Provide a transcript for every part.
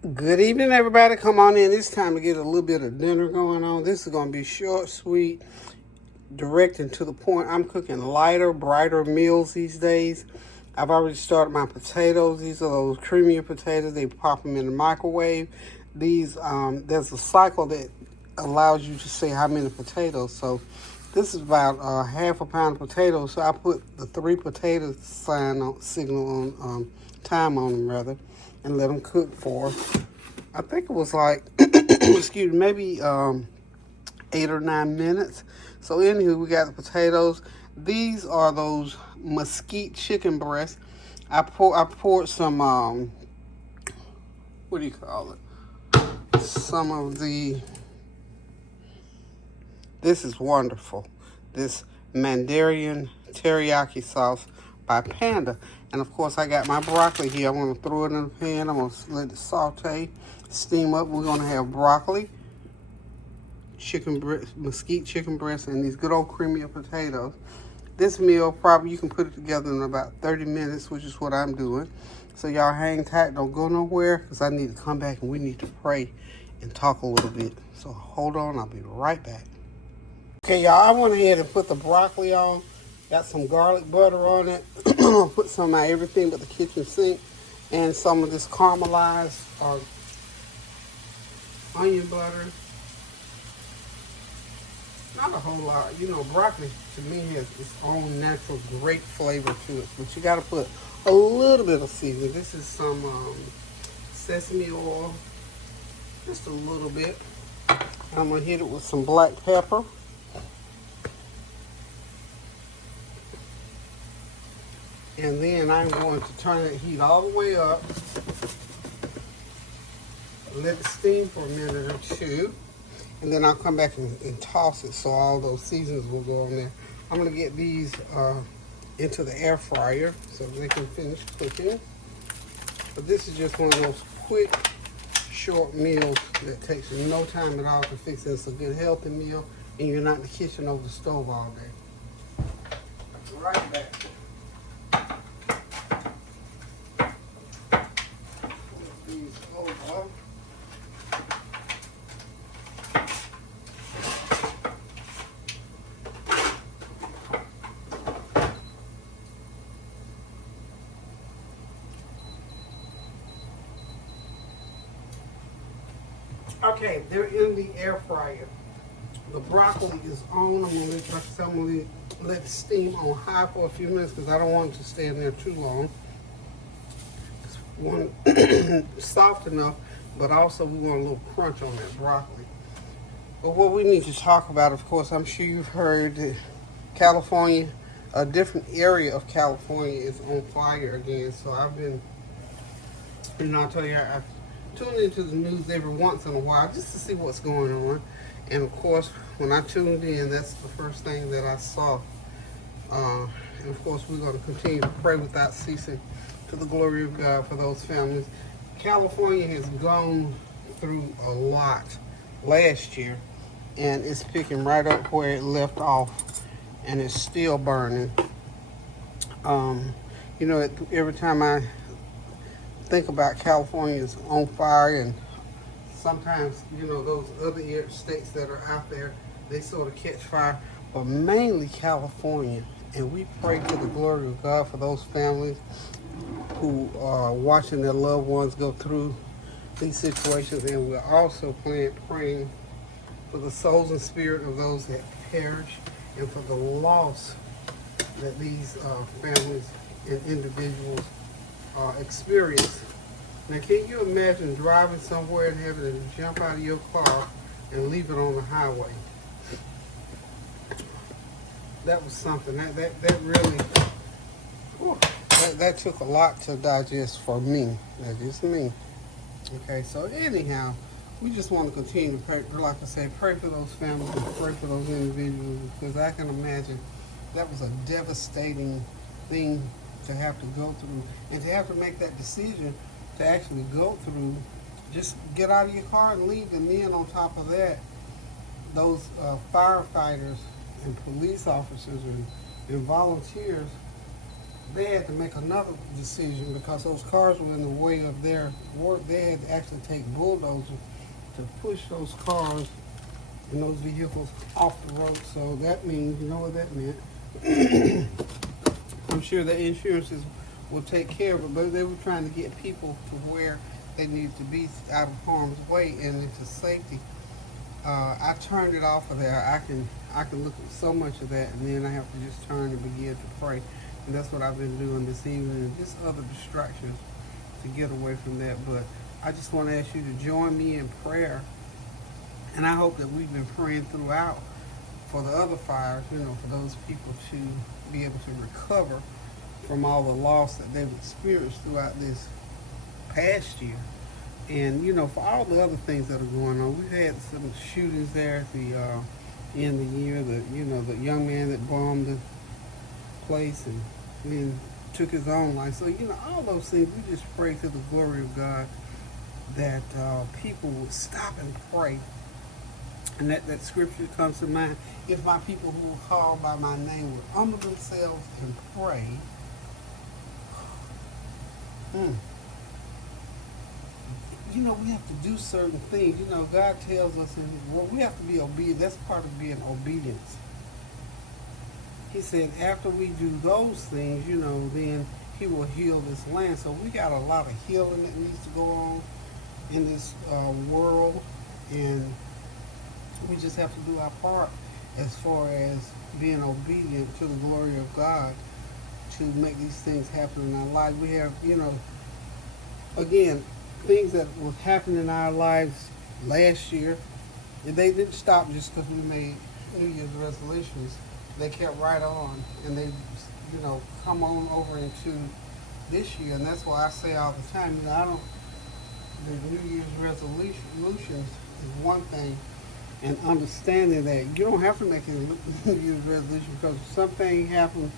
Good evening, everybody. Come on in. It's time to get a little bit of dinner going on. This is going to be short, sweet, direct, and to the point. I'm cooking lighter, brighter meals these days. I've already started my potatoes. These are those creamier potatoes. They pop them in the microwave. There's a cycle that allows you to say how many potatoes. So this is about half a pound of potatoes. So I put the 3 potatoes signal on time on them rather, and let them cook for. I think it was like excuse me, maybe 8 or 9 minutes. So anywho, we got the potatoes. These are those mesquite chicken breasts. I poured some what do you call it? Some of the This is wonderful. This Mandarin teriyaki sauce by Panda. And of course I got my broccoli here. I'm going to throw it in the pan. I'm going to let it saute, steam up. We're going to have broccoli, mesquite chicken breast, and these good old creamy potatoes. This meal, probably you can put it together in about 30 minutes, which is what I'm doing. So y'all hang tight, don't go nowhere, because I need to come back and we need to pray and talk a little bit. So hold on, I'll be right back. Okay, y'all, I went ahead and put the broccoli on. Got some garlic butter on it. I'm going to put some of everything but the kitchen sink and some of this caramelized onion butter. Not a whole lot. You know, broccoli to me has its own natural great flavor to it. But you got to put a little bit of seasoning. This is some sesame oil. Just a little bit. I'm going to hit it with some black pepper. And then I'm going to turn that heat all the way up. Let it steam for a minute or two. And then I'll come back and toss it so all those seasonings will go on there. I'm going to get these into the air fryer so they can finish cooking. But this is just one of those quick, short meals that takes you no time at all to fix it. It's a good, healthy meal, and you're not in the kitchen over the stove all day. Right back. Okay, they're in the air fryer. The broccoli is on. I'm gonna let it steam on high for a few minutes because I don't want it to stay in there too long. It's one soft enough, but also we want a little crunch on that broccoli. But what we need to talk about, of course, I'm sure you've heard that California, a different area of California is on fire again. So I've been, I'll tell you, I've tuned into the news every once in a while just to see what's going on. And of course, when I tuned in, that's the first thing that I saw. And of course, we're going to continue to pray without ceasing to the glory of God for those families. California has gone through a lot last year, and it's picking right up where it left off, and it's still burning. Every time I think about California's on fire, and sometimes, those other states that are out there, they sort of catch fire, but mainly California. And we pray to the glory of God for those families who are watching their loved ones go through these situations. And we're also praying for the souls and spirit of those that perish and for the loss that these families and individuals experience. Now, can you imagine driving somewhere and having to jump out of your car and leave it on the highway? That was something. That really, that took a lot to digest for me. That's just me. Okay, so anyhow, we just want to continue to pray, like I say, pray for those families and pray for those individuals, because I can imagine that was a devastating thing to have to go through, and to have to make that decision to actually go through, just get out of your car and leave. And then on top of that, those firefighters and police officers and volunteers they had to make another decision because those cars were in the way of their work. They had to actually take bulldozers to push those cars and those vehicles off the road. So that means, you know what that meant? I'm sure the insurances will take care of it, but they were trying to get people to where they needed to be out of harm's way and into safety. I turned it off of there. I can look at so much of that, and then I have to just turn and begin to pray. And that's what I've been doing this evening, and just other distractions to get away from that. But I just want to ask you to join me in prayer, and I hope that we've been praying throughout for the other fires, you know, for those people to be able to recover from all the loss that they've experienced throughout this past year. And, you know, for all the other things that are going on, we've had some shootings there at the end of the year. The young man that bombed the place and then took his own life. So, you know, all those things, we just pray to the glory of God that people would stop and pray. And that scripture comes to mind. If my people who are called by my name would humble themselves and pray. You know, we have to do certain things. You know, God tells us in His Word, we have to be obedient. That's part of being obedience. He said after we do those things, you know, then He will heal this land. So we got a lot of healing that needs to go on in this world. And we just have to do our part as far as being obedient to the glory of God to make these things happen in our lives. We have, you know, again, things that was happening in our lives last year, they didn't stop just because we made New Year's resolutions. They kept right on, and they, you know, come on over into this year. And that's why I say all the time, you know, the New Year's resolutions is one thing, and understanding that you don't have to make a New Year's resolution because something happened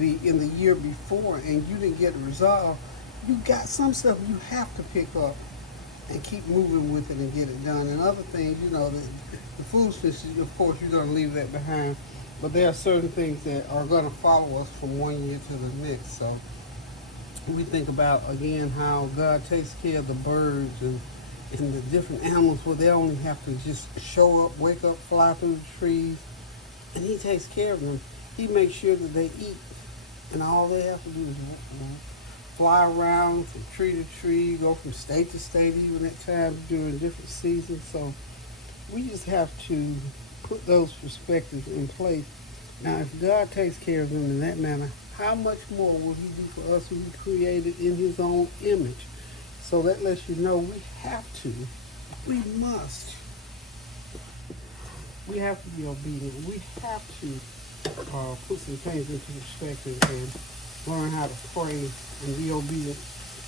in the year before and you didn't get it resolved. You got some stuff you have to pick up and keep moving with it and get it done. And other things, you know, the foolishness, of course, you're going to leave that behind. But there are certain things that are going to follow us from one year to the next. So we think about, again, how God takes care of the birds and the different animals where they only have to just show up, wake up, fly through the trees. And He takes care of them. He makes sure that they eat. And all they have to do is fly around from tree to tree, go from state to state, even at times during different seasons. So we just have to put those perspectives in place. Now, if God takes care of them in that manner, how much more will He do for us who He created in His own image? So that lets you know we have to, we must, we have to be obedient. We have to put some things into perspective and learn how to pray and be obedient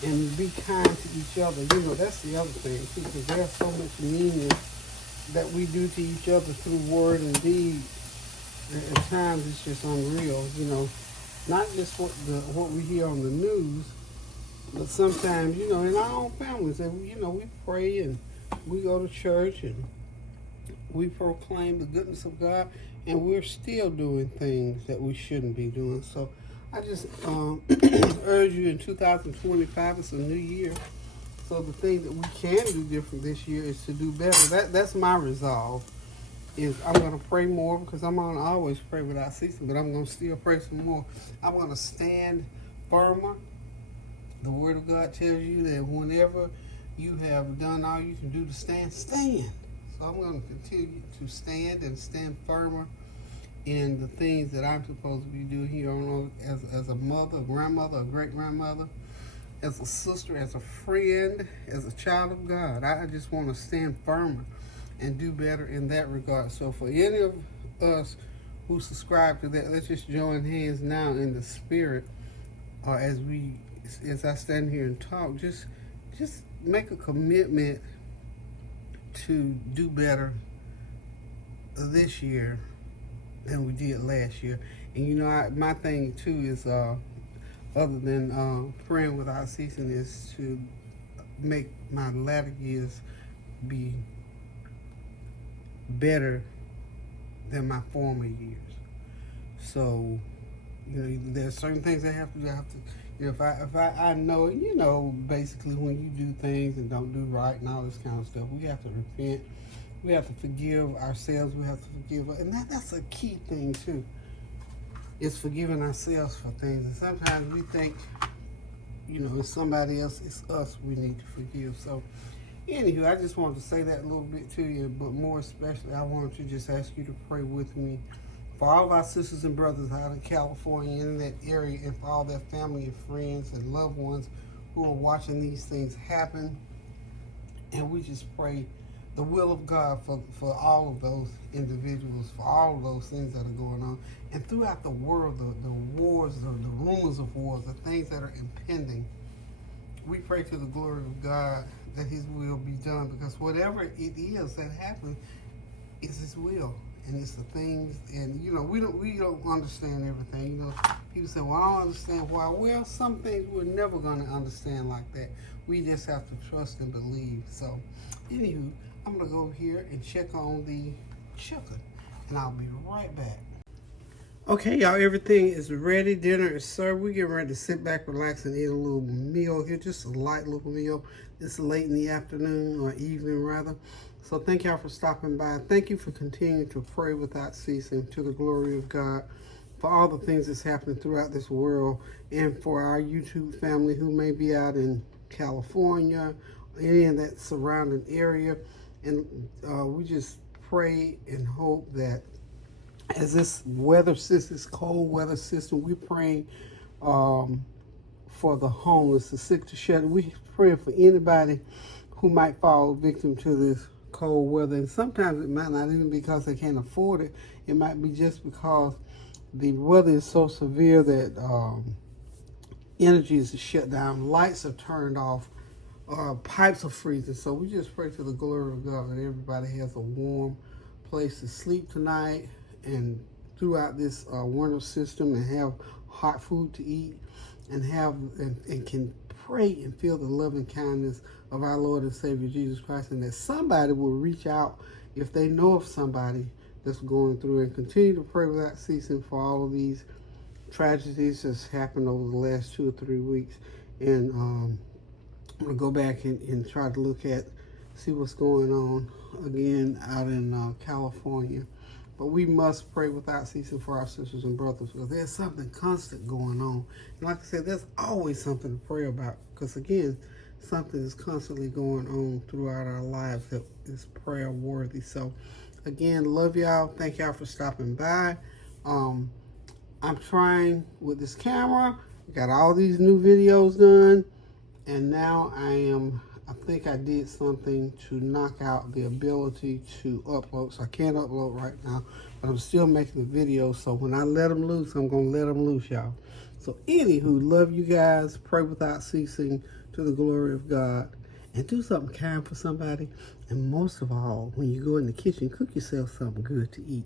and be kind to each other. You know, that's the other thing, too, because there's so much meanness that we do to each other through word and deed. At times it's just unreal, you know. Not just what we hear on the news, but sometimes, you know, in our own families, and you know, we pray and we go to church and we proclaim the goodness of God, and we're still doing things that we shouldn't be doing. So I just urge you in 2025, it's a new year. So the thing that we can do different this year is to do better. That's my resolve. Is I'm going to pray more because I'm going to always pray without ceasing, but I'm going to still pray some more. I'm going to stand firmer. The Word of God tells you that whenever you have done all you can do to stand, stand. So I'm going to continue to stand and stand firmer in the things that I'm supposed to be doing here on as a mother, a grandmother, a great-grandmother, as a sister, as a friend, as a child of God. I just want to stand firmer and do better in that regard. So for any of us who subscribe to that, let's just join hands now in the spirit as I stand here and talk. Just make a commitment to do better this year than we did last year. And you know, my thing too is other than praying without ceasing is to make my latter years be better than my former years. So You know, there's certain things that have to. You know, if I know, you know, basically when you do things and don't do right and all this kind of stuff, we have to repent. We have to forgive ourselves. We have to forgive, and that's a key thing too. It's forgiving ourselves for things, and sometimes we think, you know, it's somebody else, it's us we need to forgive. So, anywho, I just wanted to say that a little bit to you, but more especially, I wanted to just ask you to pray with me for all of our sisters and brothers out in California, in that area, and for all their family and friends and loved ones who are watching these things happen. And we just pray the will of God for all of those individuals, for all of those things that are going on. And throughout the world, the wars, the rumors of wars, the things that are impending, we pray to the glory of God that His will be done, because whatever it is that happens is His will. And it's the things, and you know, we don't understand everything. You know, people say, well, I don't understand why. Well, some things we're never going to understand like that. We just have to trust and believe. So, anywho, I'm going to go here and check on the chicken, and I'll be right back. Okay, y'all, everything is ready. Dinner is served. We're getting ready to sit back, relax, and eat a little meal here, just a light little meal. It's late in the afternoon, or evening rather. So thank y'all for stopping by. Thank you for continuing to pray without ceasing to the glory of God, for all the things that's happening throughout this world, and for our YouTube family who may be out in California, any of that surrounding area. And we just pray and hope that as this weather system, this cold weather system, we're praying for the homeless, the sick, the shelter. We're praying for anybody who might fall victim to this cold weather. And sometimes it might not even be because they can't afford it. It might be just because the weather is so severe that energy is shut down, lights are turned off, pipes are freezing. So we just pray to the glory of God that everybody has a warm place to sleep tonight and throughout this winter system, and have hot food to eat, and and can pray and feel the love and kindness of our Lord and Savior Jesus Christ, and that somebody will reach out if they know of somebody that's going through, and continue to pray without ceasing for all of these tragedies that's happened over the last 2 or 3 weeks. And I'm going to go back and try to see what's going on again out in California. But we must pray without ceasing for our sisters and brothers, because there's something constant going on. And like I said, there's always something to pray about, because again, something is constantly going on throughout our lives that is prayer worthy. So again, love y'all. Thank y'all for stopping by. I'm trying with this camera. Got all these new videos done, and now I think I did something to knock out the ability to upload. So I can't upload right now, but I'm still making the videos. So when I let them loose, I'm going to let them loose, y'all. So anywho, love you guys. Pray without ceasing to the glory of God. And do something kind for somebody. And most of all, when you go in the kitchen, cook yourself something good to eat.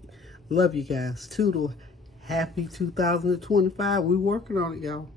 Love you guys. Toodle. Happy 2025. We're working on it, y'all.